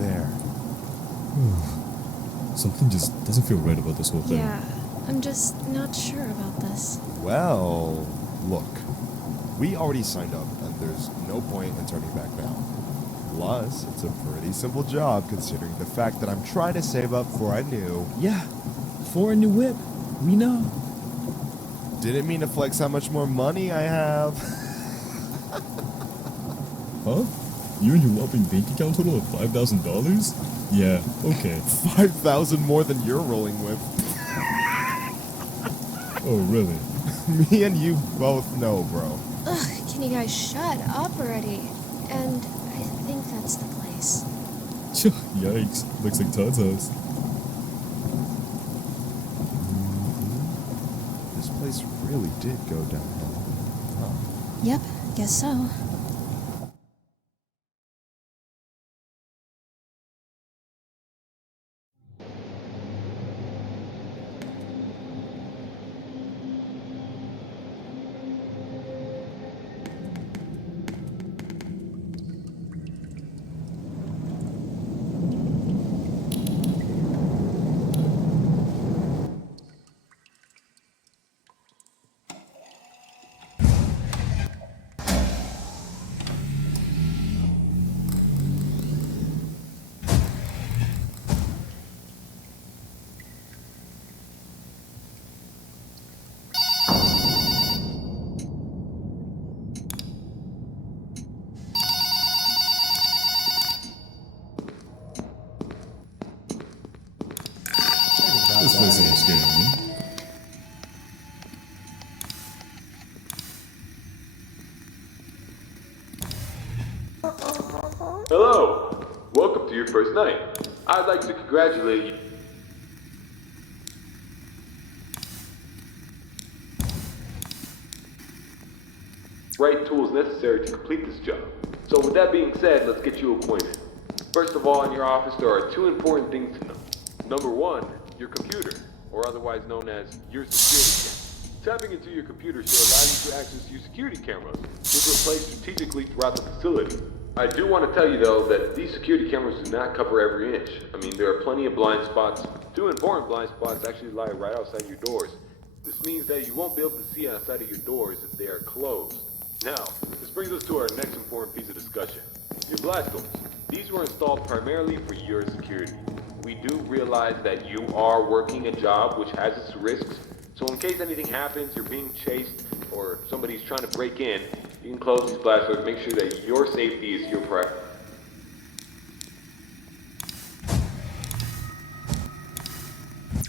there. Something just doesn't feel right about this whole thing. Yeah, I'm just not sure about this. Well, look. We already signed up, and there's no point in turning back now. Plus, it's a pretty simple job considering the fact that I'm trying to save up for a new... Yeah, for a new whip. We know. Didn't mean to flex how much more money I have. Huh? You and your whopping bank account total of $5,000? Yeah, okay. 5,000 more than you're rolling with. Oh, really? Me and you both know, bro. Ugh, can you guys shut up already? And I think that's the place. Yikes. Looks like Todd's house. This place really did go downhill. Huh. Yep, guess so. This place ain't scaring me. Hello! Welcome to your first night. I'd like to congratulate you. Right tools necessary to complete this job. So with that being said, let's get you acquainted. First of all, in your office there are two important things to know. Number one, your computer, or otherwise known as your security camera. Tapping into your computer should allow you to access your security cameras, which are placed strategically throughout the facility. I do want to tell you though that these security cameras do not cover every inch. I mean, there are plenty of blind spots. Two important blind spots actually lie right outside your doors. This means that you won't be able to see outside of your doors if they are closed. Now, this brings us to our next important piece of discussion. Your blast doors. These were installed primarily for your security. We do realize that you are working a job which has its risks, so in case anything happens, you're being chased, or somebody's trying to break in, you can close these blast doors, make sure that your safety is your priority.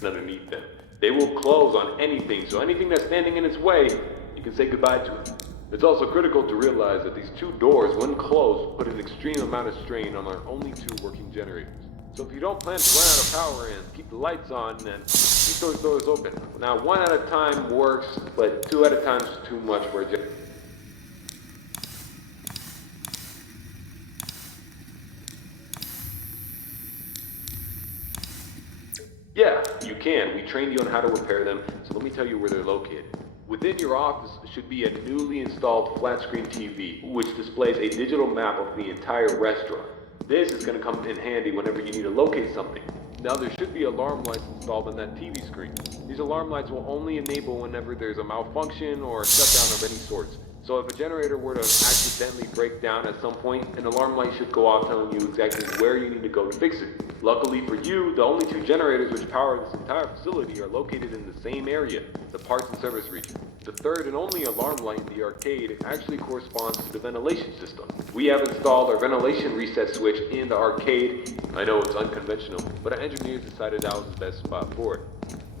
Underneath them. They will close on anything, so anything that's standing in its way, you can say goodbye to it. It's also critical to realize that these two doors, when closed, put an extreme amount of strain on our only two working generators. So if you don't plan to run out of power and keep the lights on, then keep those doors open. Now, one at a time works, but two at a time is too much for a generator. Yeah, you can. We trained you on how to repair them, so let me tell you where they're located. Within your office should be a newly installed flat-screen TV, which displays a digital map of the entire restaurant. This is going to come in handy whenever you need to locate something. Now there should be alarm lights installed on that TV screen. These alarm lights will only enable whenever there's a malfunction or a shutdown of any sorts. So if a generator were to accidentally break down at some point, an alarm light should go off telling you exactly where you need to go to fix it. Luckily for you, the only two generators which power this entire facility are located in the same area, the parts and service region. The third and only alarm light in the arcade actually corresponds to the ventilation system. We have installed our ventilation reset switch in the arcade. I know it's unconventional, but our engineers decided that was the best spot for it.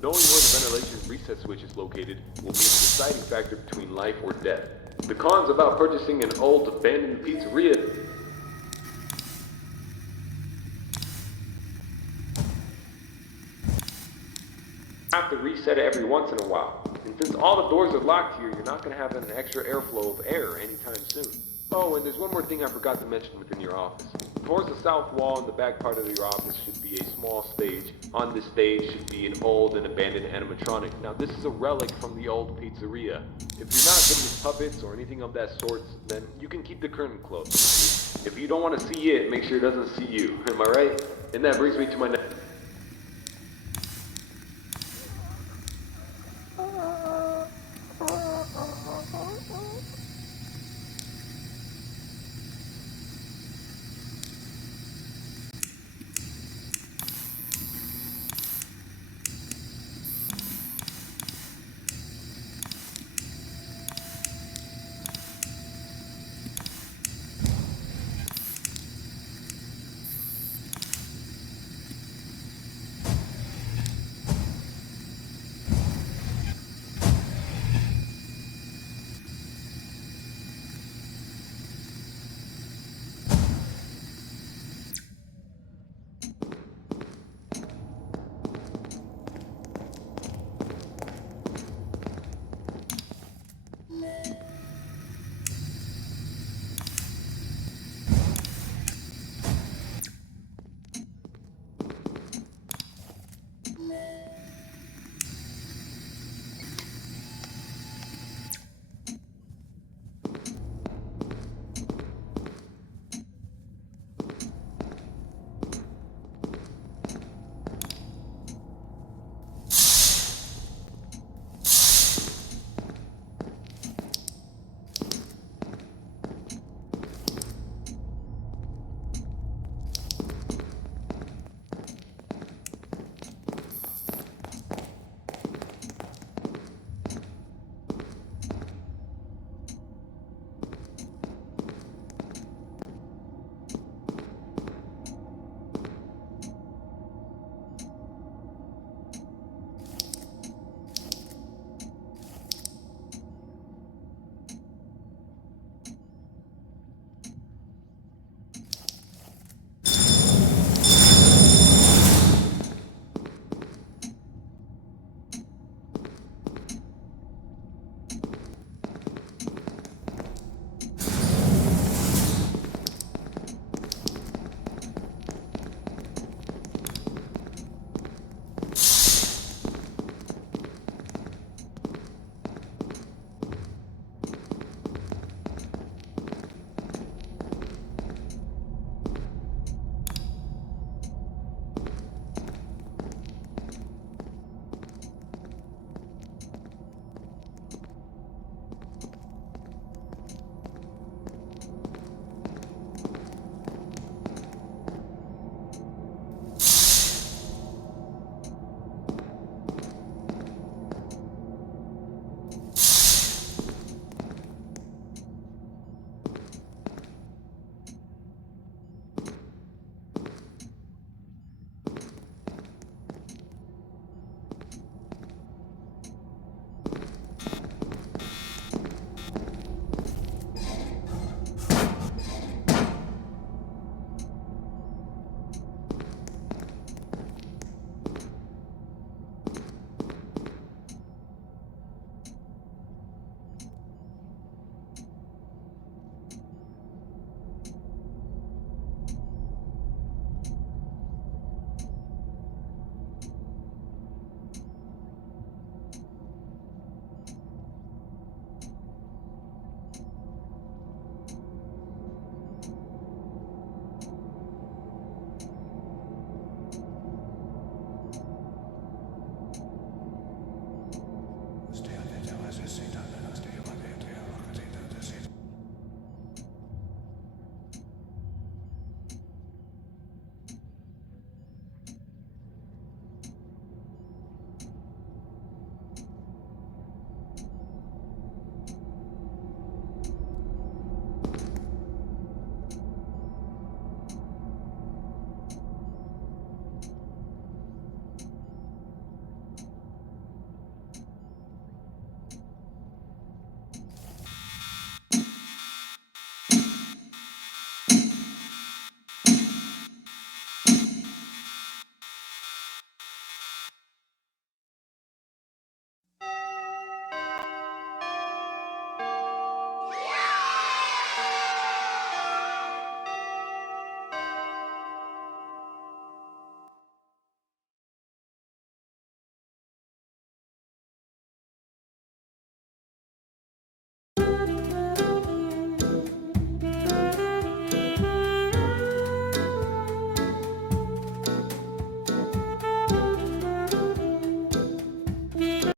Knowing where the ventilation reset switch is located will be the deciding factor between life or death. The cons about purchasing an old abandoned pizzeria have to reset it every once in a while. And since all the doors are locked here, you're not going to have an extra airflow of air anytime soon. Oh, and there's one more thing I forgot to mention within your office. Towards the south wall in the back part of your office should be a small stage. On this stage should be an old and abandoned animatronic. Now this is a relic from the old pizzeria. If you're not good with puppets or anything of that sort, then you can keep the curtain closed. If you don't want to see it, make sure it doesn't see you. Am I right? And that brings me to my next...